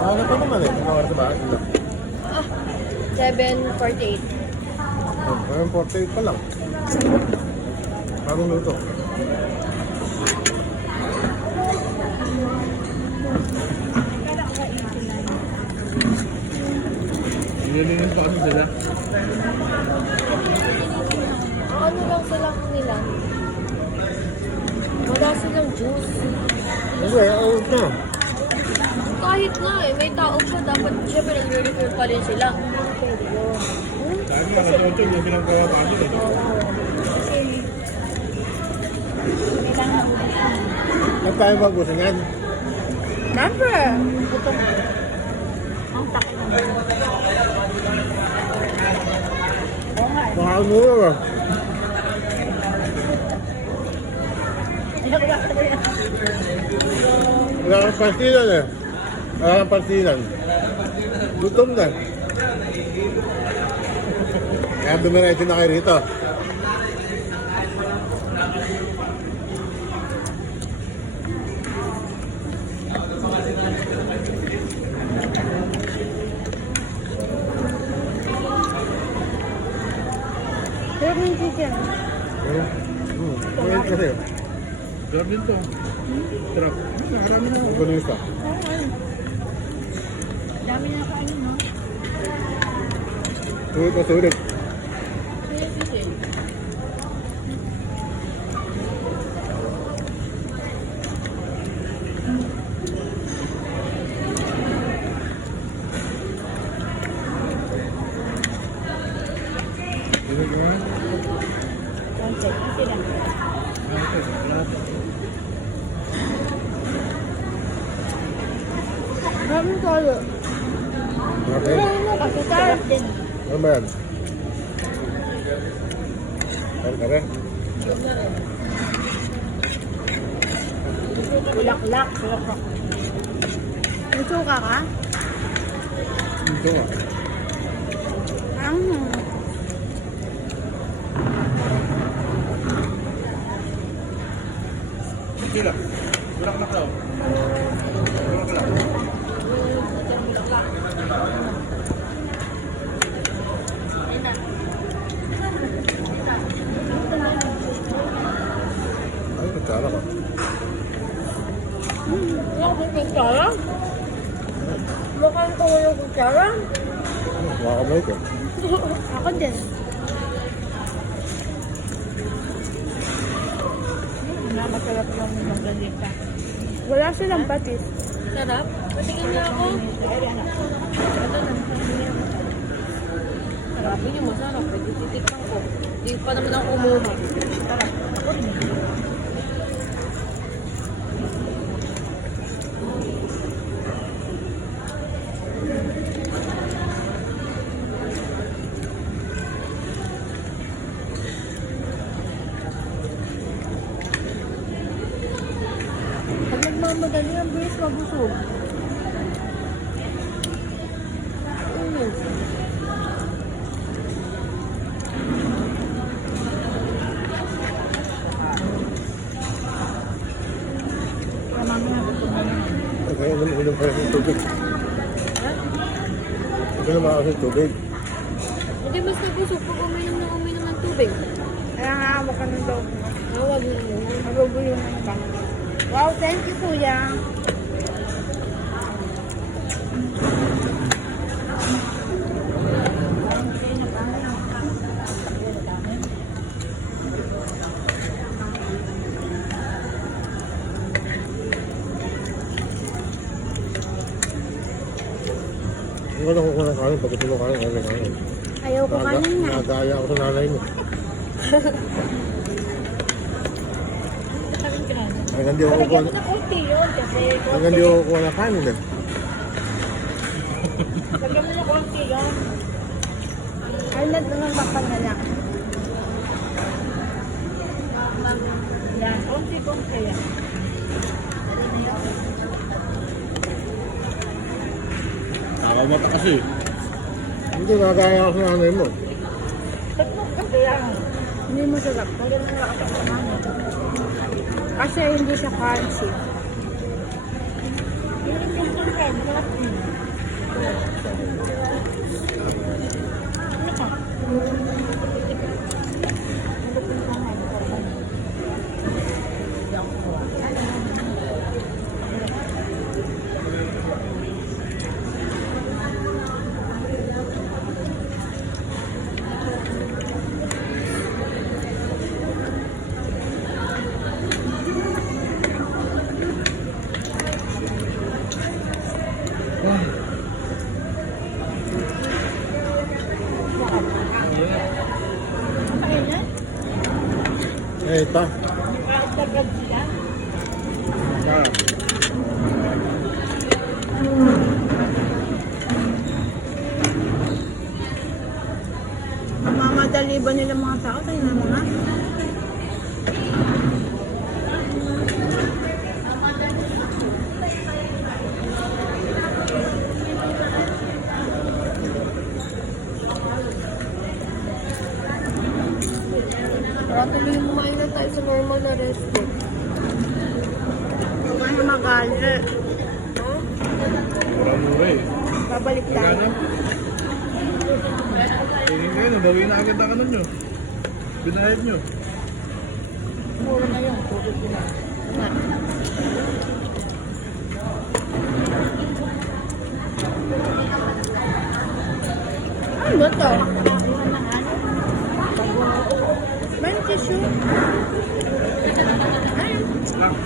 Ano pa naman eh? Ano oras ba? 7:48. Parang 48 pa lang. Parang luto. Nililinis pa kasi sila. Ano lang sila nila? Wala silang juice. Hindi, out na. Kahit nga eh, may tao pa dapat syempre nag-refer pa rin sila. Pwede yun. Sabi nga kasi 8 yung pinagawa pa nila. Ba't tayo mag-usingan? Siyempre! Gutom. Ang takot naman. Baka mura. Wala kang pastilan eh. Wala kang pastilan. Gutom na. Kaya dumiretso na kayo rito. Pero may chicken. Ngayon kasi. Sarap din to. Sarap. Marami na. Ang galing pa. Dami na kain, no? Sulit na sulit. Sulit naman. Konti. Kasi lang. Marami tayo. Okay. Kasi sarap din. Ano ba yan? Ano ka rin? Bulaklak. May suka ka? Ito nga. Sila. Bulak na ka. Bulak na. Ay, nagkala ka. Wala akong kutsara. Mukhang ko yung kutsara. Makakamay ka. Ako din. Masarap yung manggalita. Wala silang patis. Sarap? Patingin na ako. Sarapin yung masarap. Pwede titikman ko. Hindi pa naman ako kumuha. Sarap. Ako rin. Pag nagmamadali ang bilis mabusog. Okay, uminom pa rin ng tubig. Ito naman kasi tubig. Hindi mas nabusog pag uminom ng tubig. Kaya nga, hawak ka ng dog. Hawag na yun. Magugulo na yung bang. Wow, thank you, kuya. Hindi ko na kukuha ng kanin. Pag ito kanin, kanin kanin. Ayaw ko kanin na. Nagaya ako sa nanay mo. Hanggang di ako kukuha. Lagyan mo na konti yun kasi Hanggang di ako kukuha ng kanin eh. lagyan mo na konti yun. Arnett naman bakal na lang. Yan, konti-konti yan. Nakamata kasi. Hindi, nagaya ako sa nanay mo. Tatlong kasi yan. Hindi masarap. Lagyan mo na lang sa mama. Kasi hindi siya crunchy. Hindi masarap. Kainan? Eh, ito. Nakakagad sila. Ah. Mamadali ba nila mga tao? Tayo na mga. Para tuloy kumain na tayo sa normal na restaurant. Huwag na magalit. Mura-mura eh. Babalik tayo. Magkano? Tingin kayo, nagawin na agad ang ano nyo. Binayad nyo. Mura na yun. Puro ko na. Ano ba to? May tissue. Ayun. Lang.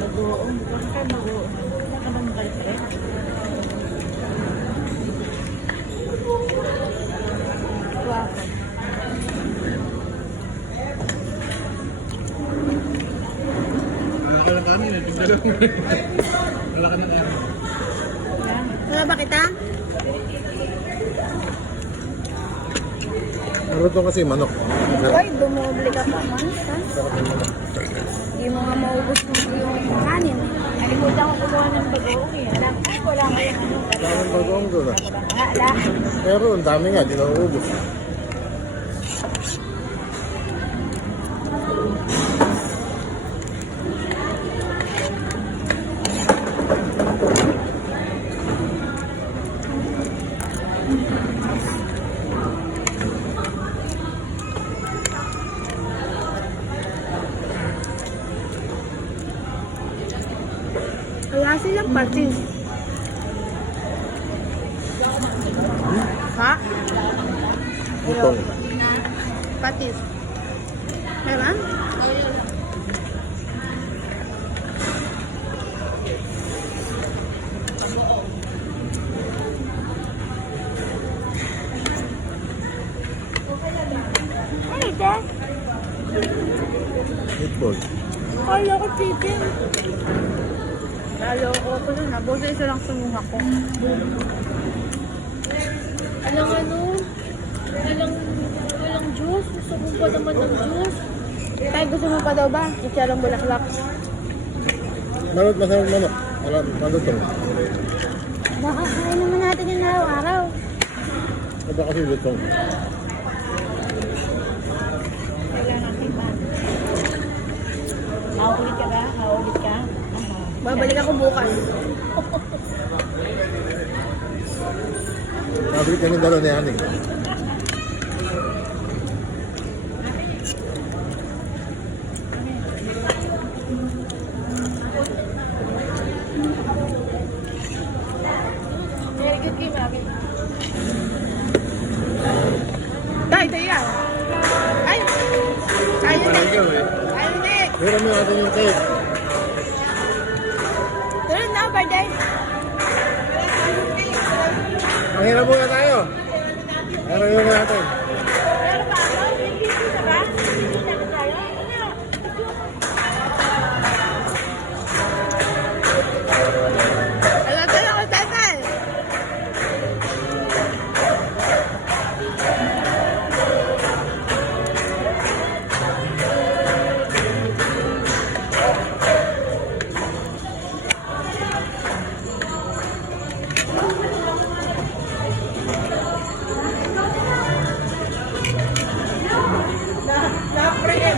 Bagoong. Bukas ka bagoong. Saan ka bang kalpre? Wow. Malaki ng kanin eh. Tignan lang. Malaki ng kanin. Wala ba kita? Naruto kasi manok. Uy, bumubli ka pa man. Hindi mo nga maubos yung kanin. Nalimutan ko kumuha ng bagoong eh. Alam, ay wala nga yung ano. Daming bagoong doon ah. Wala. Pero ang dami nga, di nauubos. Wala silang patis. Ha? Itong. Patis. Meron? Ano ito? Meatball. Kala ko chicken. Lalo ko nun. Nabuso isa lang sumuha ko. Walang juice. Gusto ko pa naman ng juice. Tay, gusto mo pa daw ba? Itsarang bulaklak. Marot masarap manok. Malutong. Makakain naman natin yung araw-araw. Iba kasi lutong. Kailangan natin ba? Mauulit ka ba? Mauulit ka? Babalik ako bukas. Mabalik kami dalawa ni Aning. Very good game, Rabi. Tay, tayo yan. Ay! Ayun na. Ikaw eh. Ayun na. Pero mo natin yung cake. Tulad na, birthday. Ang hirap muna tayo. Pero yung natin. Meron ba ako? May tissue na ba? Tissue na ba tayo? Ano? Alam tayo ako, tatay. Okay yan.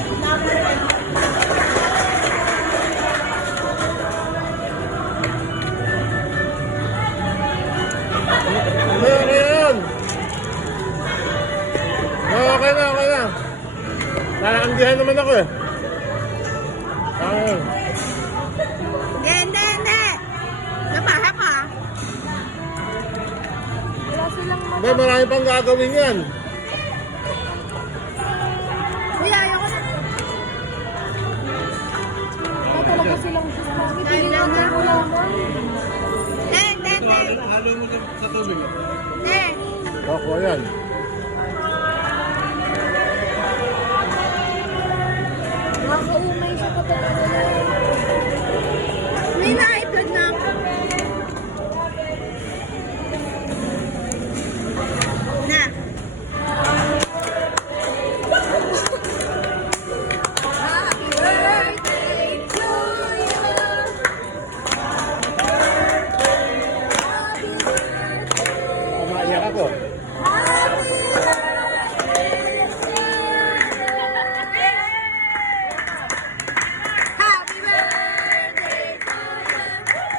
Okay na, okay na. Nakakandihan naman ako eh. Ayun. Hindi. Napaha ka. Wala silang Bay, marami pang gagawin yan. Uy, ayaw ko na. Wala talaga silang bakit hindi Kailangan. natin ulaman. Ten, ten, ten. Halo mo sa tubig. Ten. Ako, yan.